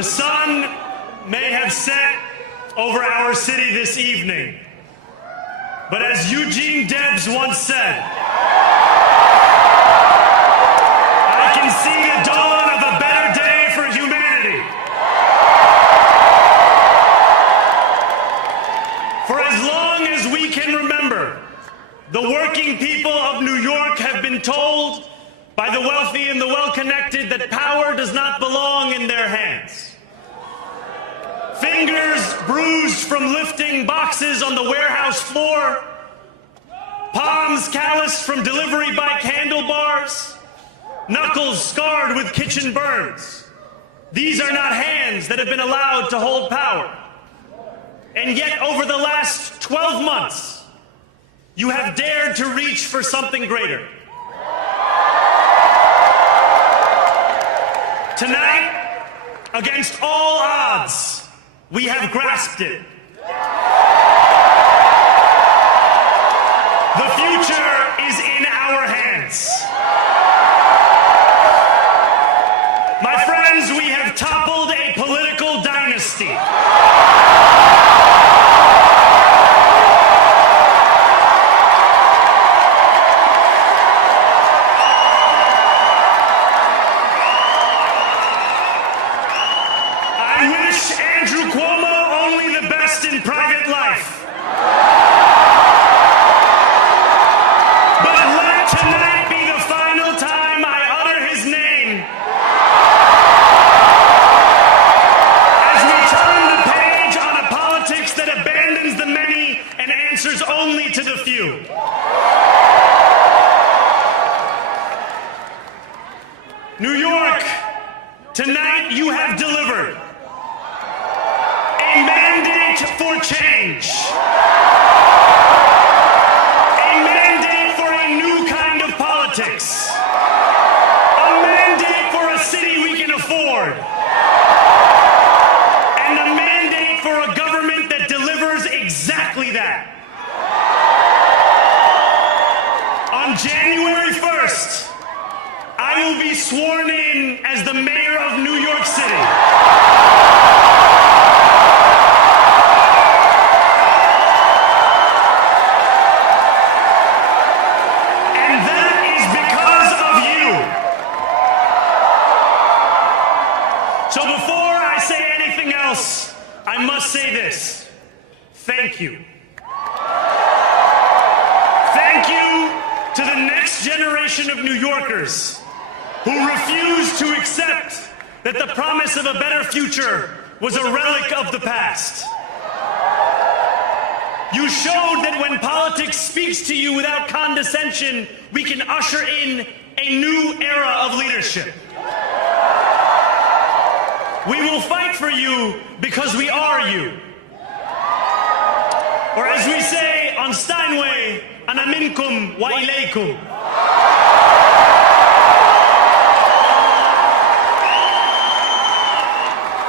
The sun may have set over our city this evening, but as Eugene Debs once said, I can see the dawn of a better day for humanity. For as long as we can remember, the working people of New York have been told by the wealthy and the well-connected that power does not belong in their hands. Fingers bruised from lifting boxes on the warehouse floor, palms calloused from delivery bike handlebars, knuckles scarred with kitchen burns. These are not hands that have been allowed to hold power. And yet, over the last 12 months, you have dared to reach for something greater. Tonight, against all odds, we have grasped it. The future is in our hands. My friends, we have toppled a political dynasty. I wish Andrew Cuomo only the best in private life. But let tonight be the final time I utter his name as we turn the page on a politics that abandons the many and answers only to the few. New York, tonight you have delivered a mandate for change. A mandate for a new kind of politics. A mandate for a city we can afford. And a mandate for a government that delivers exactly that. On January 1st, I will be sworn in as the mayor of New York City. So before I say anything else, I must say this. Thank you. Thank you to the next generation of New Yorkers who refused to accept that the promise of a better future was a relic of the past. You showed that when politics speaks to you without condescension, we can usher in a new era of leadership. We will fight for you because we are you. Or as we say on Steinway, ana minkum wa ilaykum.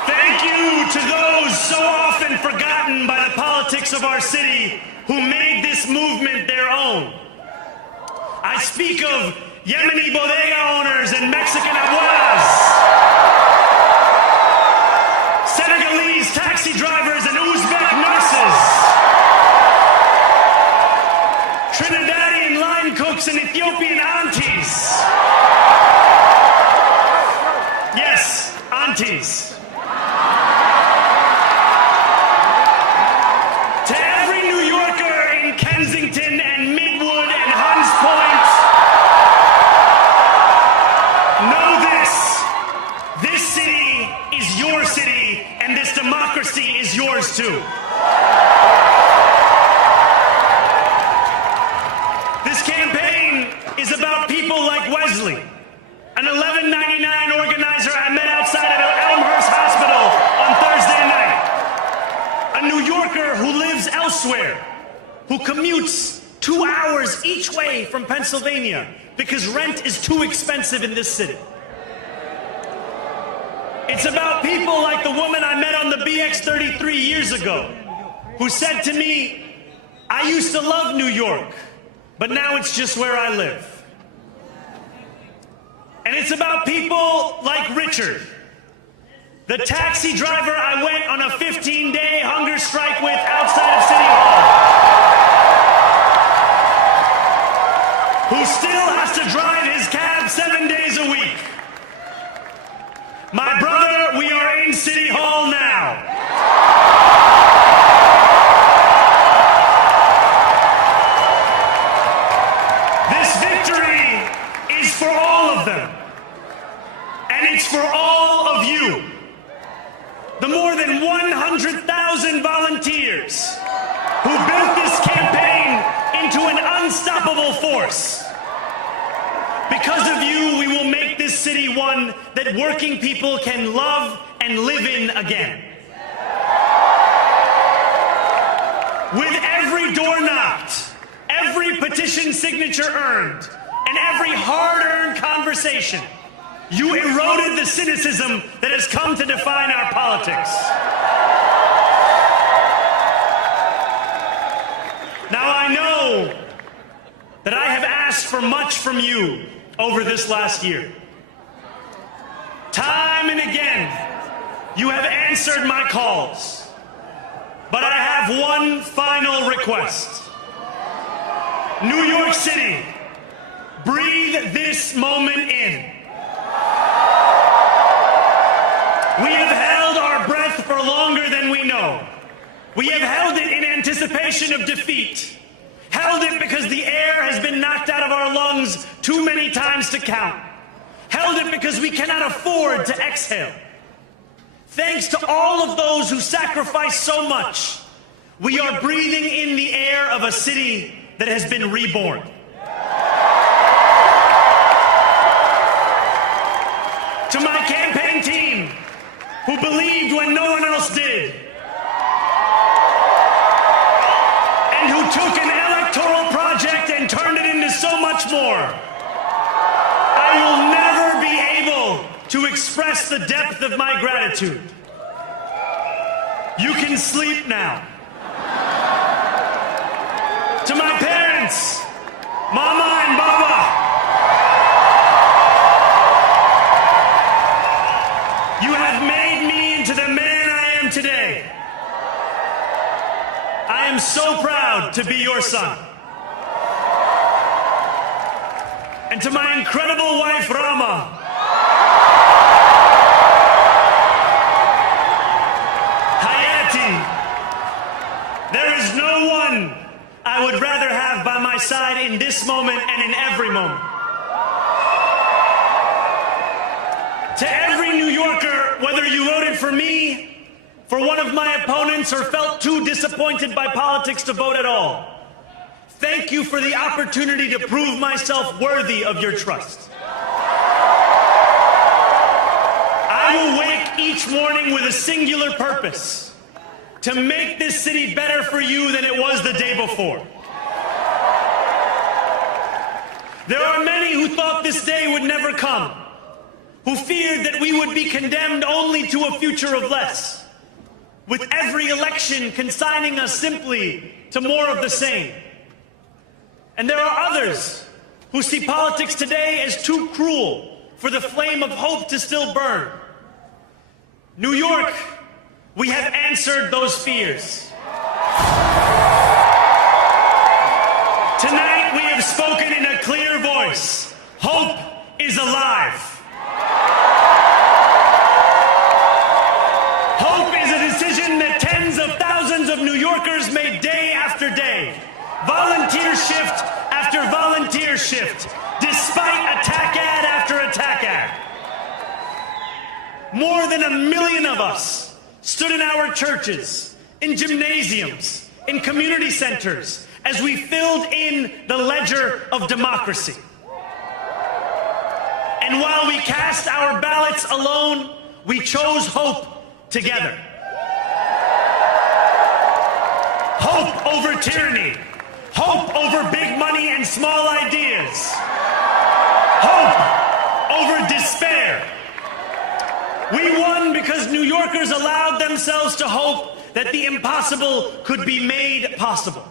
Thank you to those so often forgotten by the politics of our city who made this movement their own. I speak of Yemeni bodega owners and Mexican abuelas, Senegalese taxi drivers and Uzbek nurses, Trinidadian line cooks and Ethiopian aunties. Yes, aunties. To every New Yorker in Kensington and Midwood and Hunts Point, know this. This city is your city, and this democracy is yours too. This campaign is about people like Wesley, an 1199 organizer I met outside of Elmhurst Hospital on Thursday night. A New Yorker who lives elsewhere, who commutes 2 hours each way from Pennsylvania because rent is too expensive in this city. It's about people like the woman I met on the BX33 years ago, who said to me, I used to love New York, but now it's just where I live. And it's about people like Richard, The taxi driver I went on a 15-day hunger strike with outside of City Hall, who still has to drive his cab 7 days a week. My brother, we are in City Hall now. This victory is for all of them. And it's for all of you. The more than 100,000 volunteers who built this campaign into an unstoppable force. Because of you, we will make this city one that working people can love and live in again. With every door knocked, every petition signature earned, and every hard-earned conversation, you eroded the cynicism that has come to define our politics. Now I know that I have asked for much from you over this last year. Time and again, you have answered my calls. But I have one final request. New York City, breathe this moment in. We have held our breath for longer than we know. We have held it in anticipation of defeat. Held it because the air has been knocked out of our lungs too many times to count. Held it because we cannot afford to exhale. Thanks to all of those who sacrificed so much, we are breathing in the air of a city that has been reborn. To my campaign team, who believed when no one else did, and who took an electoral project and turned it into so much more, I will never be able to express the depth of my gratitude. You can sleep now. To my parents, Mama and Baba, you have made me into the man I am today. I am so proud to be your son. And to my incredible wife, Rama, Hayati, there is no one I would rather have by my side in this moment and in every moment. To every New Yorker, whether you voted for me, for one of my opponents, or felt too disappointed by politics to vote at all, thank you for the opportunity to prove myself worthy of your trust. I will wake each morning with a singular purpose: to make this city better for you than it was the day before. There are many who thought this day would never come, who feared that we would be condemned only to a future of less, with every election consigning us simply to more of the same. And there are others who see politics today as too cruel for the flame of hope to still burn. New York, we have answered those fears. Tonight we have spoken in a clear voice. Hope is alive. Hope is a decision that tens of thousands of New Yorkers made day after day. Volunteer shift after volunteer shift, despite attack ad after attack ad. More than 1 million of us stood in our churches, in gymnasiums, in community centers, as we filled in the ledger of democracy. And while we cast our ballots alone, we chose hope together. Hope over tyranny. Hope over big money and small ideas. Hope over despair. We won because New Yorkers allowed themselves to hope that the impossible could be made possible.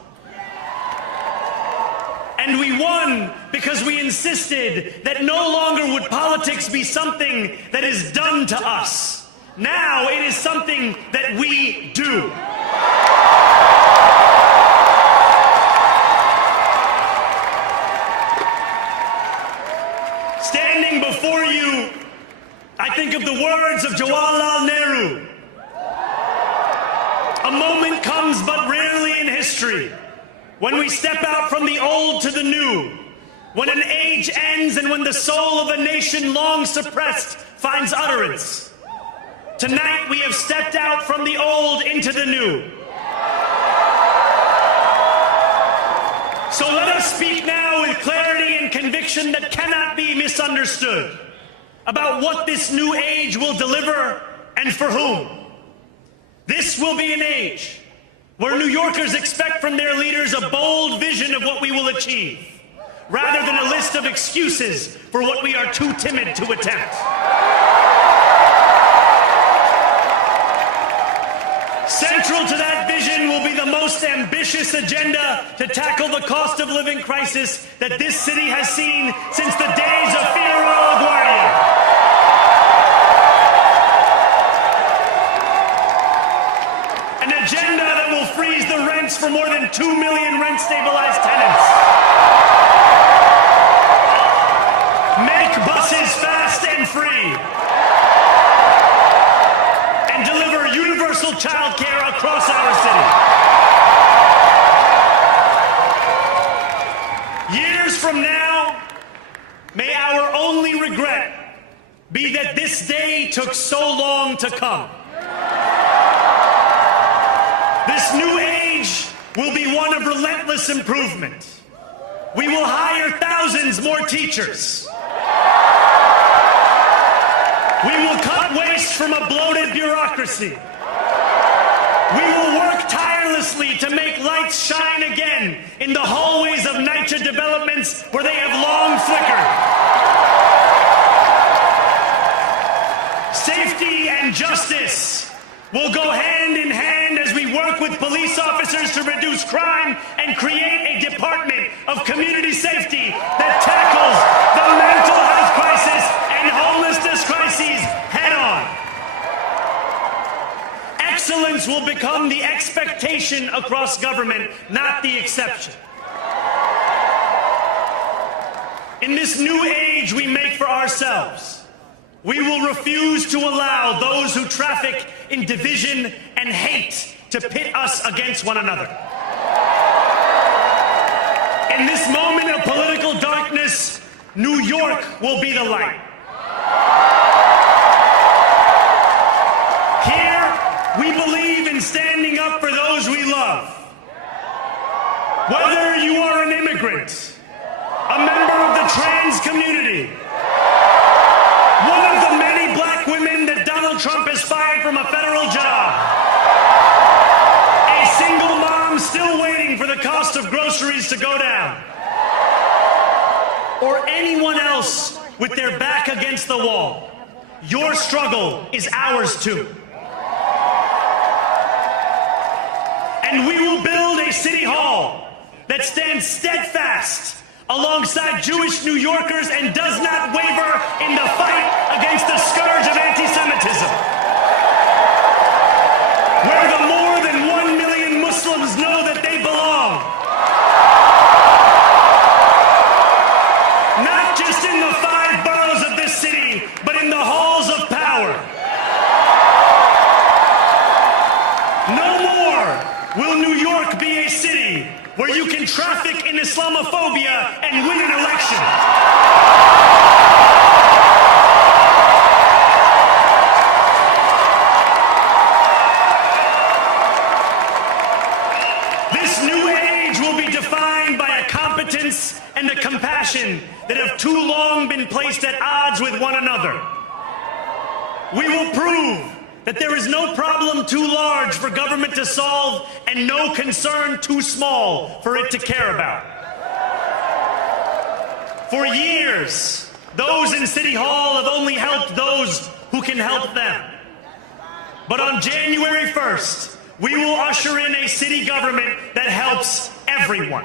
And we won because we insisted that no longer would politics be something that is done to us, Now it is something that we do. Standing before you, I think of the words of Jawaharlal Nehru. A moment comes but rarely in history when we step out from the old to the new, when an age ends and when the soul of a nation long suppressed finds utterance. Tonight we have stepped out from the old into the new. So let us speak now with clarity and conviction that cannot be misunderstood about what this new age will deliver and for whom. This will be an age where New Yorkers expect from their leaders a bold vision of what we will achieve, rather than a list of excuses for what we are too timid to attempt. Central to that vision will be the most ambitious agenda to tackle the cost of living crisis that this city has seen since the days of Figueroa LaGuardia. An agenda that will freeze the rents for more than 2 million rent-stabilized tenants. Make buses fast and free. And deliver universal child care across our city. Years from now, may our only regret be that this day took so long to come. This new age will be one of relentless improvement. We will hire thousands more teachers. We will cut waste from a bloated bureaucracy. We will work tirelessly to make lights shine again in the hallways of NYCHA developments where they have long flickered. Safety and justice will go hand in hand as we work with police officers to reduce crime and create a department of community safety that tackles the mental health crisis and homelessness crises head on. Excellence will become the expectation across government, not the exception. In this new age we make for ourselves, we will refuse to allow those who traffic in division and hate to pit us against one another. In this moment of political darkness, New York will be the light. Here, we believe in standing up for those we love. Whether you are an immigrant, a member of the trans community, one of the many black women that Donald Trump has fired from a federal job, a single mom still waiting for the cost of groceries to go down, or anyone else with their back against the wall, your struggle is ours too. And we will build a city hall that stands steadfast alongside Jewish New Yorkers and does not waver in the fight against the scourge of anti-Semitism. Where the more than 1 million Muslims know that they belong. Not just in the 5 boroughs of this city, but in the halls of power. No more will New York be a city where you can traffic in Islamophobia and win an election. This new age will be defined by a competence and a compassion that have too long been placed at odds with one another. We will prove that there is no problem too large for government to solve and no concern too small for it to care about. For years, those in City Hall have only helped those who can help them. But on January 1st, we will usher in a city government that helps everyone.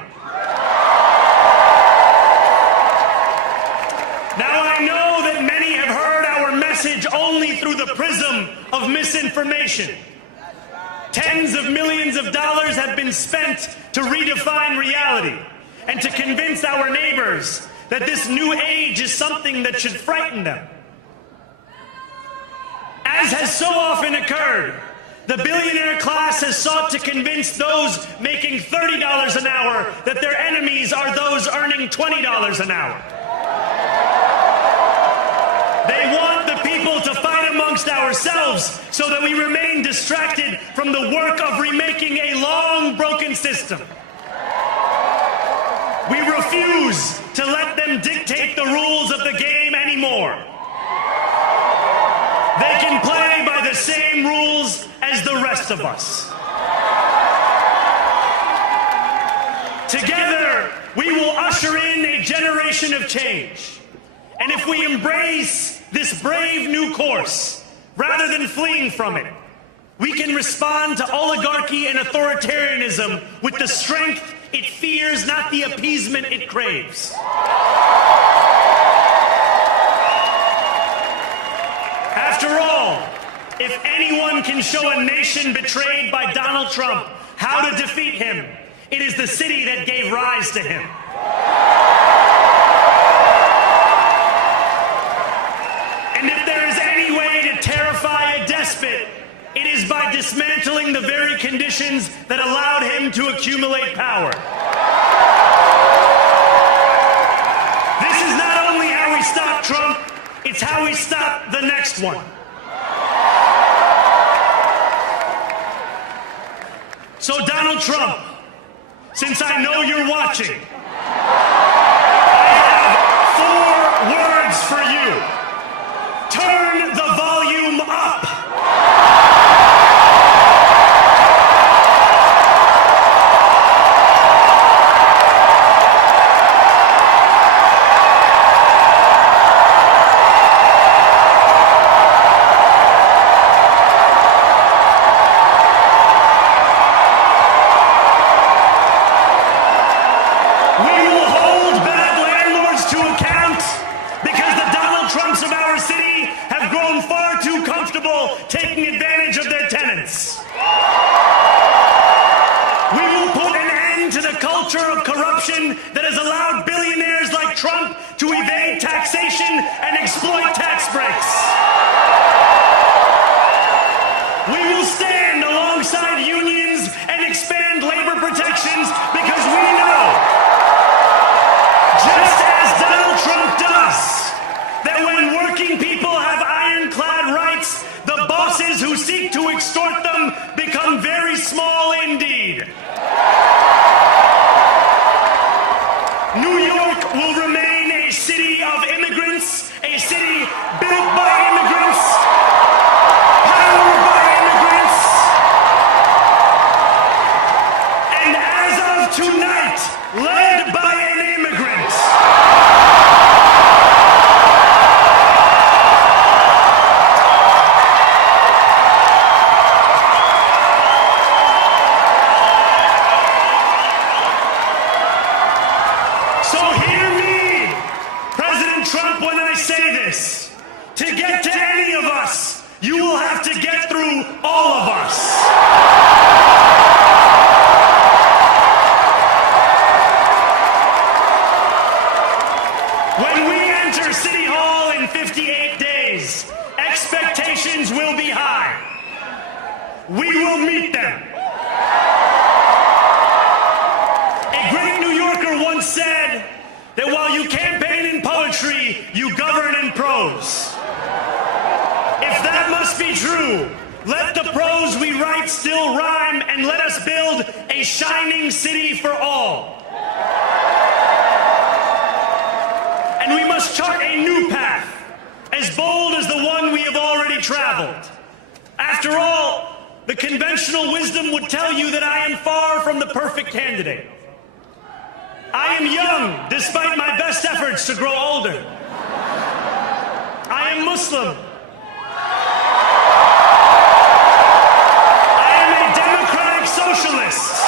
Now I know that many have heard our message only through the the prism of misinformation. Tens of millions of dollars have been spent to redefine reality and to convince our neighbors that this new age is something that should frighten them. As has so often occurred, the billionaire class has sought to convince those making $30 an hour that their enemies are those earning $20 an hour. They want the people to fight amongst ourselves so that we remain distracted from the work of remaking a long broken system. We refuse to let them dictate the rules of the game anymore. They can play by the same rules as the rest of us. Together, we will usher in a generation of change. And if we embrace this brave new course, rather than fleeing from it, we can respond to oligarchy and authoritarianism with the strength it fears, not the appeasement it craves. After all, if anyone can show a nation betrayed by Donald Trump how to defeat him, it is the city that gave rise to him. And if there is any way to terrify a despot, it is by dismantling the very conditions that allowed him to accumulate power. This is not only how we stop Trump, it's how we stop the next one. So Donald Trump, since I know you're watching, I have 4 words for you. Turn the volume up. Taking advantage of their tenants. We will put an end to the culture of corruption that has allowed billionaires like Trump to evade taxation and exploit tax breaks. We will stand alongside unions and expand labor protections because we know, just as Donald Trump does, that when working people have ironclad rights, the bosses who seek to extort them become very small indeed. New York will remain a city of immigrants, a city built by immigrants, powered by immigrants, and as of tonight, led by an immigrant. So hear me, President Trump, when I say this. To get to any of us, you will have to get through all of us. When we enter City Hall in 58 days, expectations will be high. We will meet them. A great New Yorker once said that while you campaign in poetry, you govern in prose. If that must be true, let the prose we write still rhyme and let us build a shining city for all. And we must chart a new path, as bold as the one we have already traveled. After all, the conventional wisdom would tell you that I am far from the perfect candidate. I am young, despite my best efforts to grow older. I am Muslim. I am a democratic socialist.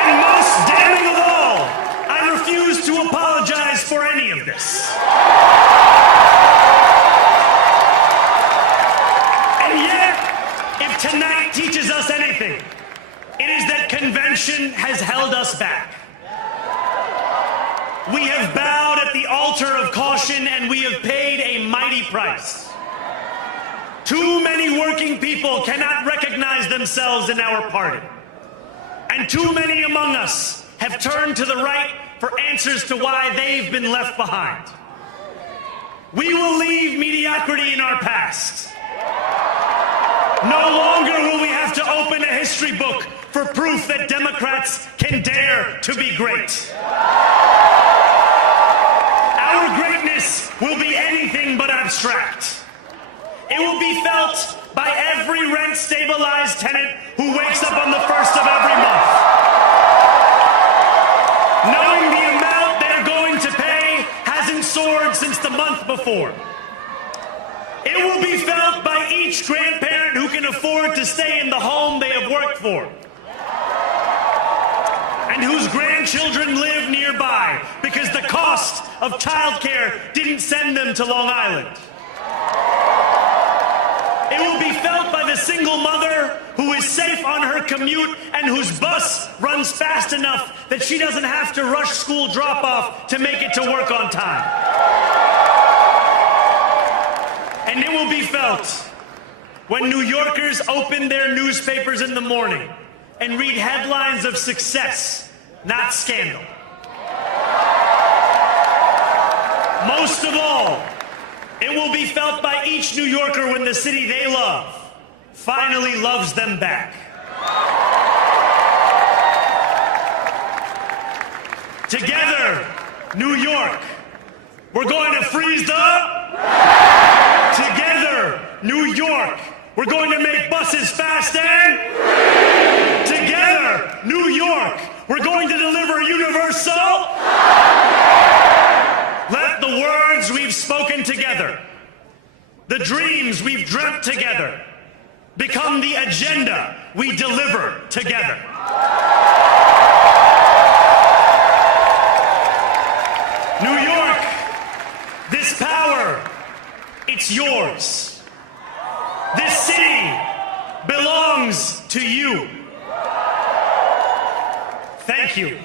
And most damning of all, I refuse to apologize for any of this. convention has held us back. We have bowed at the altar of caution, and we have paid a mighty price. Too many working people cannot recognize themselves in our party. And too many among us have turned to the right for answers to why they've been left behind. We will leave mediocrity in our past. No longer will we have to open a history book for proof that Democrats can dare to be great. Our greatness will be anything but abstract. It will be felt by every rent-stabilized tenant who wakes up on the first of every month, knowing the amount they're going to pay hasn't soared since the month before. It will be felt by each grandparent who can afford to stay in the home they have worked for, and whose grandchildren live nearby because the cost of childcare didn't send them to Long Island. It will be felt by the single mother who is safe on her commute and whose bus runs fast enough that she doesn't have to rush school drop-off to make it to work on time. And it will be felt when New Yorkers open their newspapers in the morning and read headlines of success, not scandal. Most of all, it will be felt by each New Yorker when the city they love finally loves them back. Together, New York, we're going to freeze the... Together, New York, we're going to make buses fast and... Together, New York, we're going to deliver universal... Let the words we've spoken together, the dreams we've dreamt together, become the agenda we deliver together. New York, this power, it's yours. This city belongs to you. Thank you.